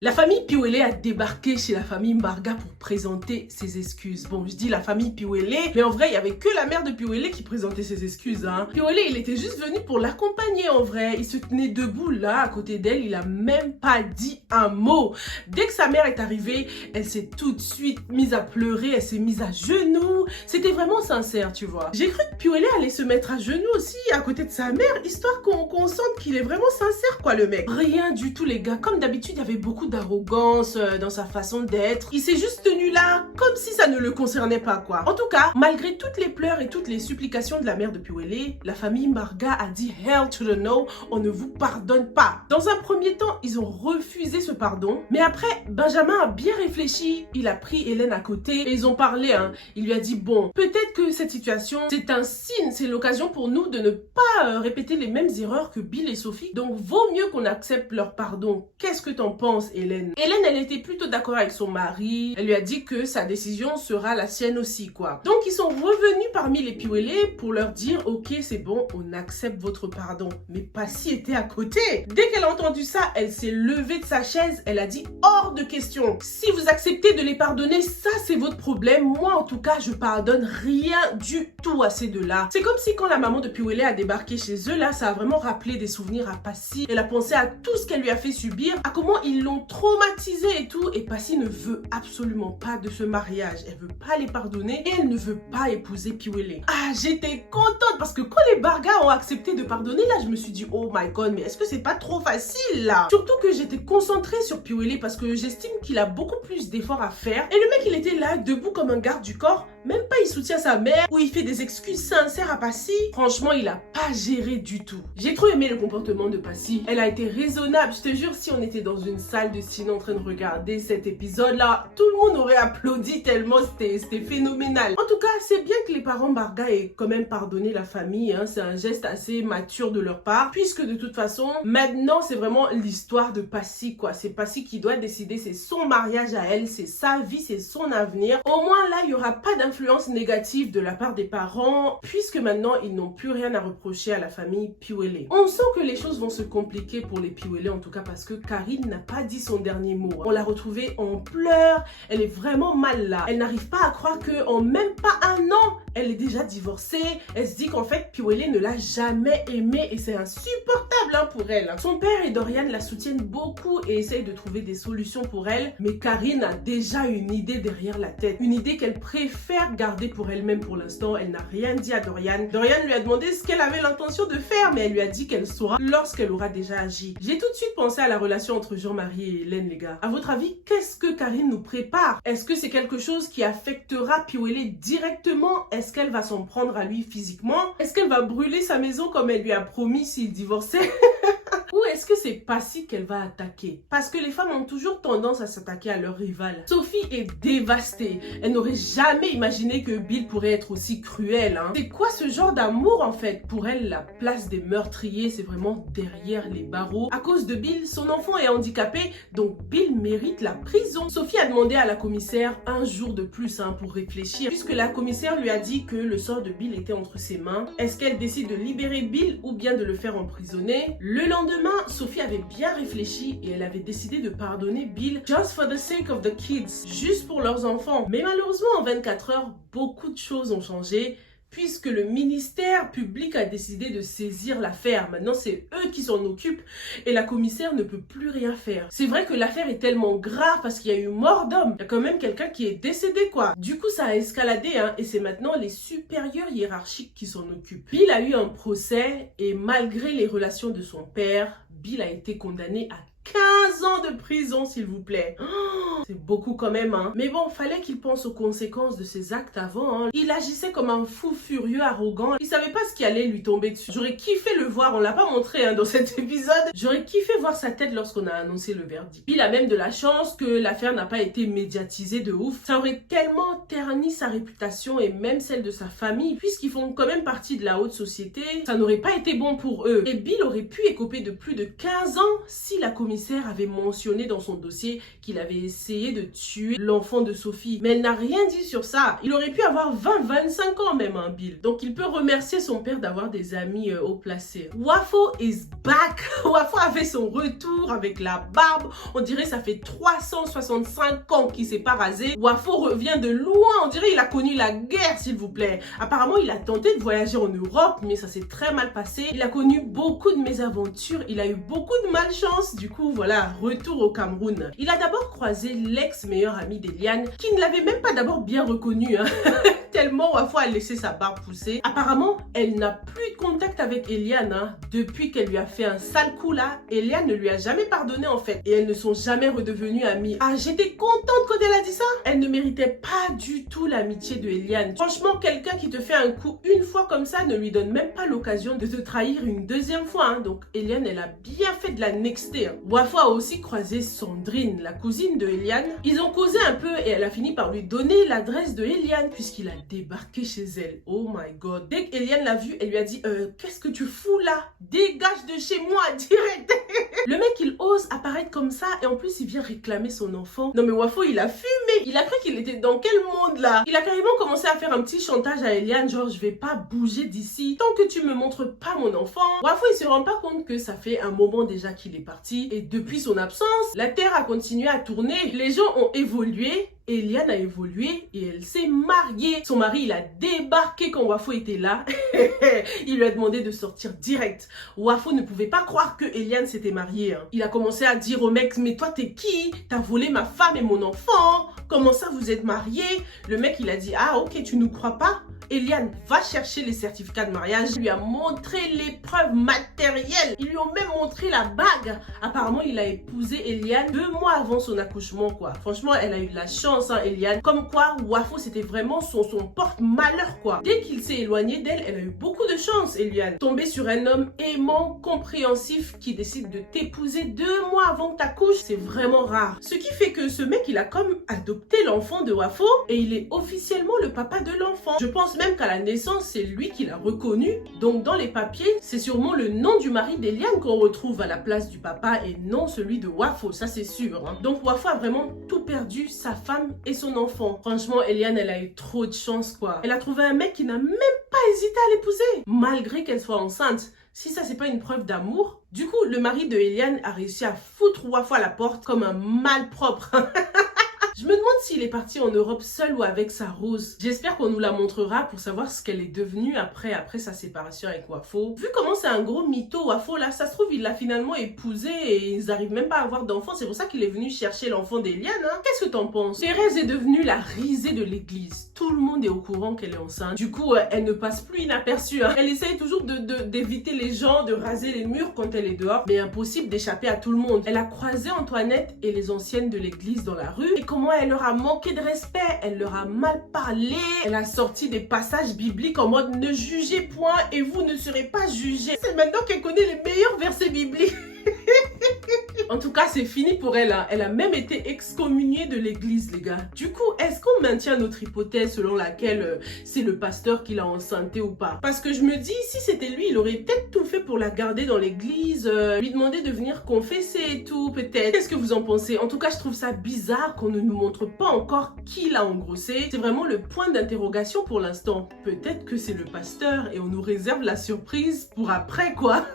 La famille Piwele a débarqué chez la famille Mbarga pour présenter ses excuses. Bon, je dis la famille Piwele, mais en vrai, il n'y avait que la mère de Piwele qui présentait ses excuses. Piwele, il était juste venu pour l'accompagner en vrai. Il se tenait debout là, à côté d'elle. Il a même pas dit un mot. Dès que sa mère est arrivée, elle s'est tout de suite mise à pleurer. Elle s'est mise à genoux. C'était vraiment sincère, tu vois. J'ai cru que Piwele allait se mettre à genoux aussi à côté de sa mère, histoire qu'on sente qu'il est vraiment sincère, quoi, le mec. Rien du tout, les gars. Comme d'habitude, il y avait beaucoup d'arrogance dans sa façon d'être. Il s'est juste tenu là comme si ça ne le concernait pas, quoi. En tout cas, malgré toutes les pleurs et toutes les supplications de la mère de Piwele, la famille Mbarga a dit hell to the no, on ne vous pardonne pas. Dans un premier temps, ils ont refusé ce pardon, mais après, Benjamin a bien réfléchi, il a pris Hélène à côté et ils ont parlé, Il lui a dit bon, peut-être que cette situation, c'est un signe, c'est l'occasion pour nous de ne pas répéter les mêmes erreurs que Bill et Sophie, donc vaut mieux qu'on accepte leur pardon. Qu'est-ce que t'en penses, Hélène? Hélène, elle était plutôt d'accord avec son mari. Elle lui a dit que sa décision sera la sienne aussi, quoi. Donc, ils sont revenus parmi les Piwele pour leur dire, ok, c'est bon, on accepte votre pardon. Mais Passy était à côté. Dès qu'elle a entendu ça, elle s'est levée de sa chaise. Elle a dit, hors de question. Si vous acceptez de les pardonner, ça, c'est votre problème. Moi, en tout cas, je pardonne rien du tout à ces deux-là. C'est comme si quand la maman de Piwele a débarqué chez eux, là, ça a vraiment rappelé des souvenirs à Passy. Elle a pensé à tout ce qu'elle lui a fait subir, à comment ils l'ont traumatisée et tout. Et Passy ne veut absolument pas de ce mariage. Elle veut pas les pardonner et elle ne veut pas épouser Piwele. Ah, j'étais contente parce que quand les Mbarga ont accepté de pardonner, là, je me suis dit, oh my god, mais est-ce que c'est pas trop facile, là? Surtout que j'étais concentrée sur Piwele parce que j'estime qu'il a beaucoup plus d'efforts à faire. Et le mec, il était là, debout comme un garde du corps. Même pas il soutient sa mère ou il fait des excuses sincères à Passy. Franchement, il a pas géré du tout. J'ai trop aimé le comportement de Passy. Elle a été raisonnable. Je te jure, si on était dans une salle de ciné en train de regarder cet épisode-là, tout le monde aurait applaudi tellement c'était phénoménal. En tout cas, c'est bien que les parents Mbarga aient quand même pardonné la famille. C'est un geste assez mature de leur part. Puisque de toute façon, maintenant, c'est vraiment l'histoire de Passy, quoi. C'est Passy qui doit décider. C'est son mariage à elle. C'est sa vie, c'est son avenir. Au moins, là, il n'y aura pas d'influence négative de la part des parents. Puisque maintenant, ils n'ont plus rien à reprocher à la famille Piwele. On sent que les choses vont se compliquer pour les Piwele, en tout cas parce que Karine n'a pas dit son dernier mot. On l'a retrouvée en pleurs. Elle est vraiment mal là. Elle n'arrive pas à croire qu'en même pas un an, elle est déjà divorcée. Elle se dit qu'en fait, Piwele ne l'a jamais aimée et c'est insupportable pour elle. Son père et Dorian la soutiennent beaucoup et essayent de trouver des solutions pour elle. Mais Karine a déjà une idée derrière la tête. Une idée qu'elle préfère garder pour elle-même pour l'instant. Elle n'a rien dit à Dorian. Dorian lui a demandé ce qu'elle avait l'intention de faire, mais elle lui a dit qu'elle saura lorsqu'elle aura déjà agi. J'ai tout de suite pensé à la relation entre Jean-Marie et Hélène, les gars. À votre avis, qu'est-ce que Karine nous prépare? Est-ce que c'est quelque chose qui affectera Piwele directement? Est-ce qu'elle va s'en prendre à lui physiquement? Est-ce qu'elle va brûler sa maison comme elle lui a promis s'il divorçait? Ou est-ce que c'est Passy qu'elle va attaquer? Parce que les femmes ont toujours tendance à s'attaquer à leur rival. Sophie est dévastée. Elle n'aurait jamais imaginé que Bill pourrait être aussi cruel. C'est quoi ce genre d'amour en fait? Pour elle, la place des meurtriers, c'est vraiment derrière les barreaux. À cause de Bill, son enfant est handicapé, donc Bill mérite la prison. Sophie a demandé à la commissaire un jour de plus pour réfléchir, puisque la commissaire lui a dit que le sort de Bill était entre ses mains. Est-ce qu'elle décide de libérer Bill ou bien de le faire emprisonner? Le lendemain, Sophie avait bien réfléchi et elle avait décidé de pardonner Bill just for the sake of the kids, juste pour leurs enfants. Mais malheureusement, en 24 heures, beaucoup de choses ont changé puisque le ministère public a décidé de saisir l'affaire. Maintenant, c'est eux qui s'en occupent et la commissaire ne peut plus rien faire. C'est vrai que l'affaire est tellement grave parce qu'il y a eu mort d'homme. Il y a quand même quelqu'un qui est décédé, quoi. Du coup, ça a escaladé, et c'est maintenant les supérieurs hiérarchiques qui s'en occupent. Bill a eu un procès et malgré les relations de son père, Bill a été condamné à 15 ans de prison, s'il vous plaît. Oh, c'est beaucoup quand même, Mais bon, fallait qu'il pense aux conséquences de ses actes avant, Il agissait comme un fou furieux, arrogant. Il savait pas ce qui allait lui tomber dessus. J'aurais kiffé le voir, on l'a pas montré dans cet épisode. J'aurais kiffé voir sa tête lorsqu'on a annoncé le verdict. Il a même de la chance que l'affaire n'a pas été médiatisée de ouf. Ça aurait tellement terni sa réputation et même celle de sa famille, puisqu'ils font quand même partie de la haute société. Ça n'aurait pas été bon pour eux. Et Bill aurait pu écoper de plus de 15 ans si la commission commissaire avait mentionné dans son dossier qu'il avait essayé de tuer l'enfant de Sophie. Mais elle n'a rien dit sur ça. Il aurait pu avoir 20-25 ans même, hein, Bill. Donc il peut remercier son père d'avoir des amis haut placés. Wafo is back. Wafo a fait son retour avec la barbe. On dirait ça fait 365 ans qu'il s'est pas rasé. Wafo revient de loin. On dirait il a connu la guerre, s'il vous plaît. Apparemment, il a tenté de voyager en Europe, mais ça s'est très mal passé. Il a connu beaucoup de mésaventures. Il a eu beaucoup de malchance. Du coup, voilà, retour au Cameroun. Il a d'abord croisé l'ex-meilleur ami d'Eliane, qui ne l'avait même pas d'abord bien reconnu, hein. Tellement Wafo a laissé sa barbe pousser. Apparemment, elle n'a plus de contact avec Eliane, hein. Depuis qu'elle lui a fait un sale coup là, Eliane ne lui a jamais pardonné en fait. Et elles ne sont jamais redevenues amies. Ah, j'étais contente quand elle a dit ça. Elle ne méritait pas du tout l'amitié de Eliane. Franchement, quelqu'un qui te fait un coup une fois comme ça ne lui donne même pas l'occasion de te trahir une deuxième fois, hein. Donc Eliane, elle a bien fait de la nexter, hein. Wafo a aussi croisé Sandrine, la cousine de Eliane. Ils ont causé un peu et elle a fini par lui donner l'adresse de Eliane puisqu'il a débarqué chez elle. Oh my god. Dès qu'Eliane l'a vu, elle lui a dit qu'est-ce que tu fous là? Dégage de chez moi direct. Le mec, il ose apparaître comme ça et en plus il vient réclamer son enfant. Non mais Wafo, il a fumé. Il a cru qu'il était dans quel monde là? Il a carrément commencé à faire un petit chantage à Eliane, genre je vais pas bouger d'ici tant que tu me montres pas mon enfant. Wafo, il se rend pas compte que ça fait un moment déjà qu'il est parti et depuis son absence, la terre a continué à tourner. Les gens ont évolué. Eliane a évolué et elle s'est mariée. Son mari, il a débarqué quand Wafo était là. Il lui a demandé de sortir direct. Wafo ne pouvait pas croire que Eliane s'était mariée, hein. Il a commencé à dire au mec, mais toi t'es qui? T'as volé ma femme et mon enfant. Comment ça vous êtes mariés? Le mec, il a dit, ah ok, tu nous crois pas? Eliane va chercher les certificats de mariage, il lui a montré les preuves matérielles, ils lui ont même montré la bague. Apparemment, il a épousé Eliane 2 mois avant son accouchement, quoi. Franchement, elle a eu de la chance, hein, Eliane. Comme quoi, Wafo, c'était vraiment son porte-malheur, quoi. Dès qu'il s'est éloigné d'elle, elle a eu beaucoup de chance, Eliane. Tomber sur un homme aimant, compréhensif, qui décide de t'épouser 2 mois avant que t'accouches, c'est vraiment rare. Ce qui fait que ce mec, il a comme adopté l'enfant de Wafo et il est officiellement le papa de l'enfant. Je pense même qu'à la naissance, c'est lui qui l'a reconnu. Donc dans les papiers, c'est sûrement le nom du mari d'Eliane qu'on retrouve à la place du papa et non celui de Wafo, ça c'est sûr, hein. Donc Wafo a vraiment tout perdu, sa femme et son enfant. Franchement, Eliane, elle a eu trop de chance, quoi. Elle a trouvé un mec qui n'a même pas hésité à l'épouser, malgré qu'elle soit enceinte. Si ça, c'est pas une preuve d'amour. Du coup, le mari de Eliane a réussi à foutre Wafo à la porte comme un malpropre. Je me demande s'il est parti en Europe seul ou avec sa Rose. J'espère qu'on nous la montrera pour savoir ce qu'elle est devenue après sa séparation avec Wafo. Vu comment c'est un gros mytho, Wafo, là, ça se trouve, il l'a finalement épousé et ils n'arrivent même pas à avoir d'enfant. C'est pour ça qu'il est venu chercher l'enfant d'Eliane, hein. Qu'est-ce que t'en penses? Thérèse est devenue la risée de l'église. Tout le monde est au courant qu'elle est enceinte. Du coup, elle ne passe plus inaperçue, hein. Elle essaye toujours d'éviter les gens, de raser les murs quand elle est dehors. Mais impossible d'échapper à tout le monde. Elle a croisé Antoinette et les anciennes de l'église dans la rue. Et comment elle leur a manqué de respect, elle leur a mal parlé, elle a sorti des passages bibliques en mode ne jugez point et vous ne serez pas jugés. C'est maintenant qu'elle connaît les meilleurs versets bibliques. En tout cas, c'est fini pour elle, hein. Elle a même été excommuniée de l'église, les gars. Du coup, est-ce qu'on maintient notre hypothèse selon laquelle c'est le pasteur qui l'a enceinté ou pas? Parce que je me dis, si c'était lui, il aurait peut-être tout fait pour la garder dans l'église, lui demander de venir confesser et tout, peut-être. Qu'est-ce que vous en pensez? En tout cas, je trouve ça bizarre qu'on ne nous montre pas encore qui l'a engrossé. C'est vraiment le point d'interrogation pour l'instant. Peut-être que c'est le pasteur et on nous réserve la surprise pour après, quoi.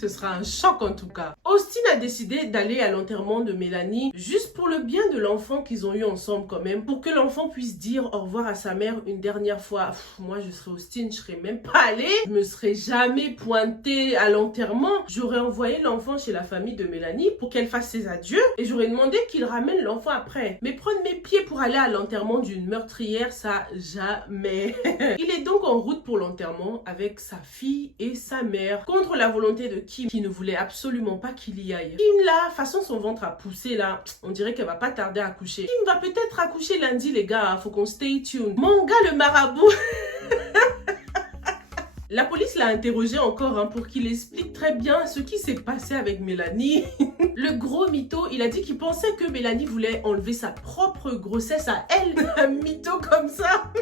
Ce sera un choc en tout cas. Austin a décidé d'aller à l'enterrement de Mélanie juste pour le bien de l'enfant qu'ils ont eu ensemble quand même, pour que l'enfant puisse dire au revoir à sa mère une dernière fois. Moi je serais Austin, je serais même pas allée, je me serais jamais pointée à l'enterrement. J'aurais envoyé l'enfant chez la famille de Mélanie pour qu'elle fasse ses adieux et j'aurais demandé qu'il ramène l'enfant après. Mais prendre mes pieds pour aller à l'enterrement d'une meurtrière, ça jamais. Il est donc en route pour l'enterrement avec sa fille et sa mère, contre la volonté de Kim qui ne voulait absolument pas qu'il y aille. Kim là, façon son ventre a poussé là, on dirait qu'elle va pas tarder à accoucher. Kim va peut-être accoucher lundi les gars, faut qu'on stay tuned. Mon gars le marabout. La police l'a interrogé encore hein, pour qu'il explique très bien ce qui s'est passé avec Mélanie. Le gros mytho, il a dit qu'il pensait que Mélanie voulait enlever sa propre grossesse à elle. Un mytho comme ça.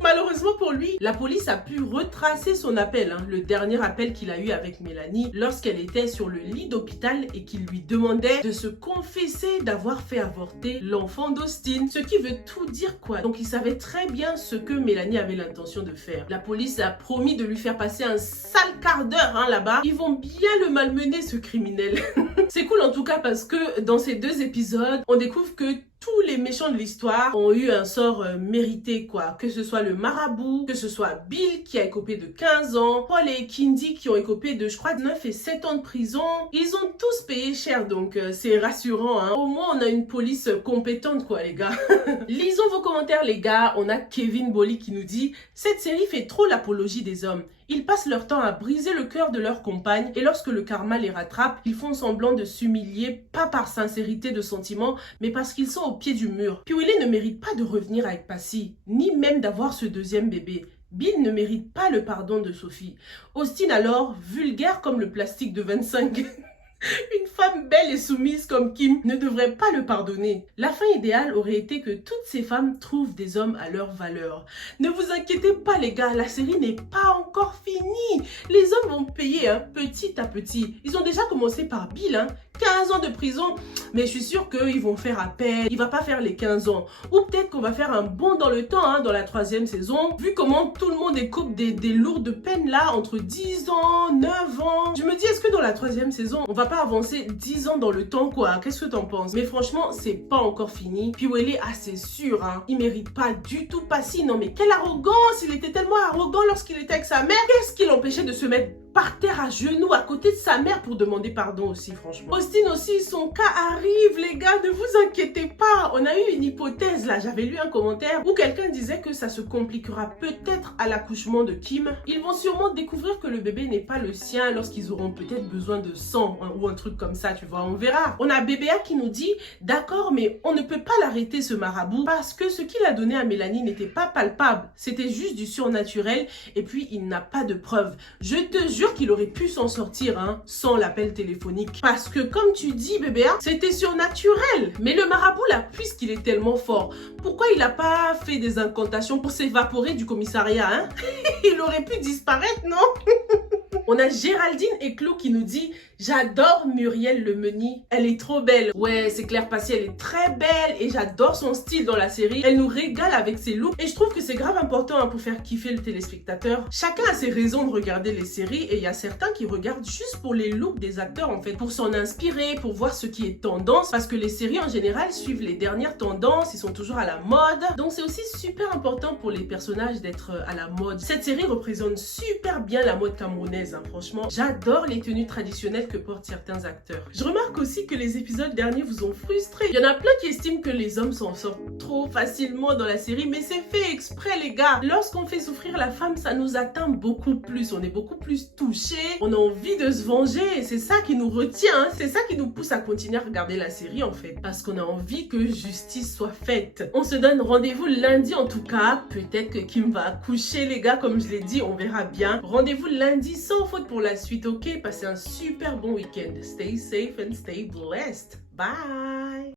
Malheureusement pour lui, la police a pu retracer son appel, hein, le dernier appel qu'il a eu avec Mélanie lorsqu'elle était sur le lit d'hôpital et qu'il lui demandait de se confesser d'avoir fait avorter l'enfant d'Austin. Ce qui veut tout dire quoi. Donc il savait très bien ce que Mélanie avait l'intention de faire. La police a promis de lui faire passer un sale quart d'heure hein, là-bas. Ils vont bien le malmener ce criminel. C'est cool en tout cas parce que dans ces 2 épisodes, on découvre que tous les méchants de l'histoire ont eu un sort mérité quoi. Que ce soit le marabout, que ce soit Bill qui a écopé de 15 ans, Paul et Kindy qui ont écopé de je crois 9 et 7 ans de prison. Ils ont tous payé cher donc c'est rassurant hein. Au moins on a une police compétente quoi les gars. Lisons vos commentaires les gars. On a Kevin Bolly qui nous dit « Cette série fait trop l'apologie des hommes. Ils passent leur temps à briser le cœur de leur compagne et lorsque le karma les rattrape, ils font semblant de s'humilier, pas par sincérité de sentiments, mais parce qu'ils sont au pied du mur. Piwele ne mérite pas de revenir avec Passy, ni même d'avoir ce 2e bébé. Bill ne mérite pas le pardon de Sophie. Austin alors, vulgaire comme le plastique de 25. Une femme belle et soumise comme Kim ne devrait pas le pardonner. La fin idéale aurait été que toutes ces femmes trouvent des hommes à leur valeur. Ne vous inquiétez pas les gars, la série n'est pas encore finie. Les hommes vont payer hein, petit à petit. Ils ont déjà commencé par Bill, hein, 15 ans de prison. Mais je suis sûre qu'ils vont faire appel. Il va pas faire les 15 ans. Ou peut-être qu'on va faire un bond dans le temps hein, dans la 3e saison. Vu comment tout le monde écope des lourdes peines là, entre 10 ans, 9 ans. Je me dis, est-ce que dans la 3e saison, on va pas avancer 10 ans dans le temps quoi? Qu'est-ce que t'en penses? Mais franchement, c'est pas encore fini. Piwele, ah c'est sûr, hein, il mérite pas du tout Passy. Non mais quelle arrogance! Il était tellement arrogant lorsqu'il était avec sa mère. Qu'est-ce qui l'empêchait de se mettre par terre à genoux à côté de sa mère pour demander pardon aussi franchement. Austin aussi, son cas arrive les gars, ne vous inquiétez pas. On a eu une hypothèse là, j'avais lu un commentaire où quelqu'un disait que ça se compliquera peut-être à l'accouchement de Kim. Ils vont sûrement découvrir que le bébé n'est pas le sien lorsqu'ils auront peut-être besoin de sang hein, ou un truc comme ça, tu vois, on verra. On a BBA qui nous dit, d'accord mais on ne peut pas l'arrêter ce marabout parce que ce qu'il a donné à Mélanie n'était pas palpable, c'était juste du surnaturel et puis il n'a pas de preuves. Je te jure qu'il aurait pu s'en sortir hein, sans l'appel téléphonique. Parce que comme tu dis bébé, c'était surnaturel. Mais le marabout là, puisqu'il est tellement fort, pourquoi il n'a pas fait des incantations pour s'évaporer du commissariat hein? Il aurait pu disparaître, non? On a Géraldine Eclos qui nous dit « J'adore Muriel Lemeny, elle est trop belle. » Ouais, c'est clair, Passy, elle est très belle et j'adore son style dans la série. Elle nous régale avec ses looks et je trouve que c'est grave important hein, pour faire kiffer le téléspectateur. Chacun a ses raisons de regarder les séries et il y a certains qui regardent juste pour les looks des acteurs en fait, pour s'en inspirer, pour voir ce qui est tendance parce que les séries en général suivent les dernières tendances, ils sont toujours à la mode. Donc c'est aussi super important pour les personnages d'être à la mode. Cette série représente super bien la mode camerounaise. Hein, franchement, j'adore les tenues traditionnelles que portent certains acteurs. Je remarque aussi que les épisodes derniers vous ont frustré. Il y en a plein qui estiment que les hommes s'en sortent trop facilement dans la série, mais c'est fait exprès les gars. Lorsqu'on fait souffrir la femme, ça nous atteint beaucoup plus. On est beaucoup plus touchés. On a envie de se venger et c'est ça qui nous retient. Hein. C'est ça qui nous pousse à continuer à regarder la série en fait. Parce qu'on a envie que justice soit faite. On se donne rendez-vous lundi en tout cas. Peut-être que Kim va accoucher les gars, comme je l'ai dit, on verra bien. Rendez-vous lundi sans faute pour la suite, ok? Passez un super bon week-end. Stay safe and stay blessed. Bye!